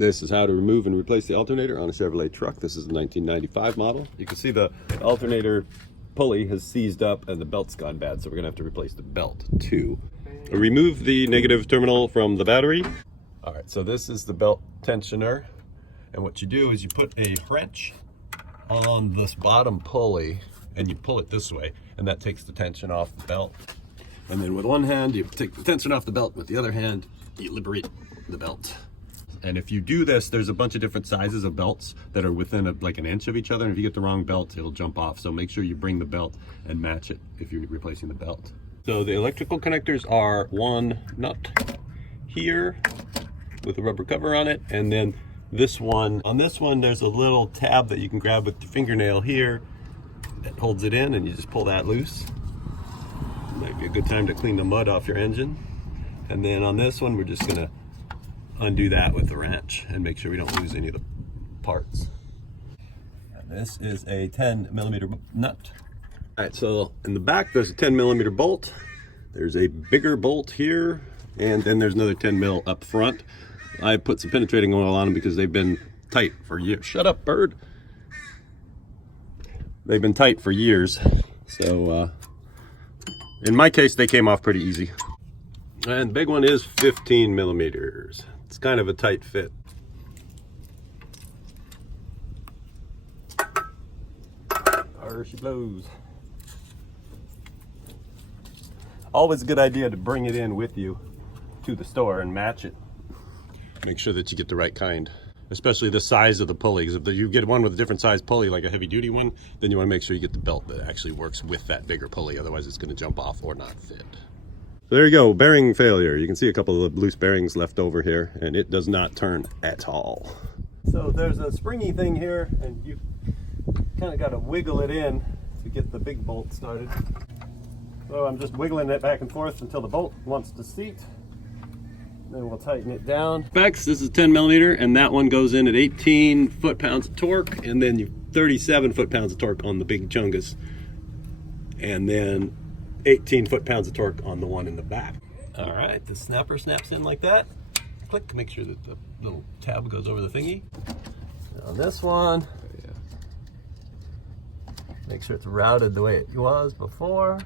This is how to remove and replace the alternator on a Chevrolet truck. This is a 1995 model. You can see the alternator pulley has seized up and the belt's gone bad, so we're gonna have to replace the belt too. Remove the negative terminal from the battery. All right, so this is the belt tensioner. And what you do is you put a wrench on this bottom pulley and you pull it this way, and that takes the tension off the belt. And then with one hand, you take the tension off the belt. With the other hand, you liberate the belt. And if you do this, there's a bunch of different sizes of belts that are within like an inch of each other. And if you get the wrong belt, it'll jump off. So make sure you bring the belt and match it if you're replacing the belt. So the electrical connectors are one nut here with a rubber cover on it. And then this one, on this one, there's a little tab that you can grab with your fingernail here that holds it in, and you just pull that loose. Might be a good time to clean the mud off your engine. And then on this one, we're just gonna undo that with the wrench and make sure we don't lose any of the parts. And this is a 10mm nut. All right, so in the back, there's a 10mm bolt. There's a bigger bolt here, and then there's another 10mm up front. I put some penetrating oil on them because they've been tight for years. Shut up, bird. They've been tight for years. So in my case, they came off pretty easy. And the big one is 15mm. It's kind of a tight fit. There she blows. Always a good idea to bring it in with you to the store and match it. Make sure that you get the right kind, especially the size of the pulley. Because if you get one with a different size pulley, like a heavy duty one, then you want to make sure you get the belt that actually works with that bigger pulley. Otherwise it's going to jump off or not fit. So there you go, bearing failure. You can see a couple of loose bearings left over here, and it does not turn at all. So there's a springy thing here, and you kind of got to wiggle it in to get the big bolt started. So I'm just wiggling it back and forth until the bolt wants to seat. Then we'll tighten it down. Specs, this is 10mm, and that one goes in at 18 foot-pounds of torque, and then you 37 foot-pounds of torque on the big chungus. And then 18 foot-pounds of torque on the one in the back. All right, the snapper snaps in like that. Click, make sure that the little tab goes over the thingy. On this one, make sure it's routed the way it was before.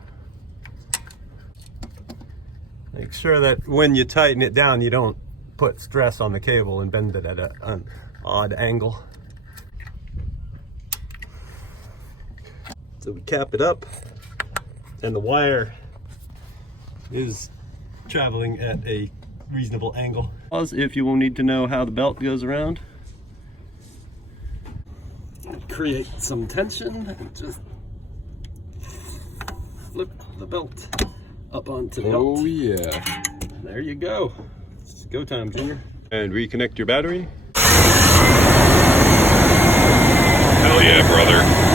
Make sure that when you tighten it down, you don't put stress on the cable and bend it at an odd angle. So we cap it up, and the wire is traveling at a reasonable angle. If you will need to know how the belt goes around, create some tension and just flip the belt up onto the belt. Oh yeah. There you go. It's go time, Junior. And reconnect your battery. Hell yeah, brother.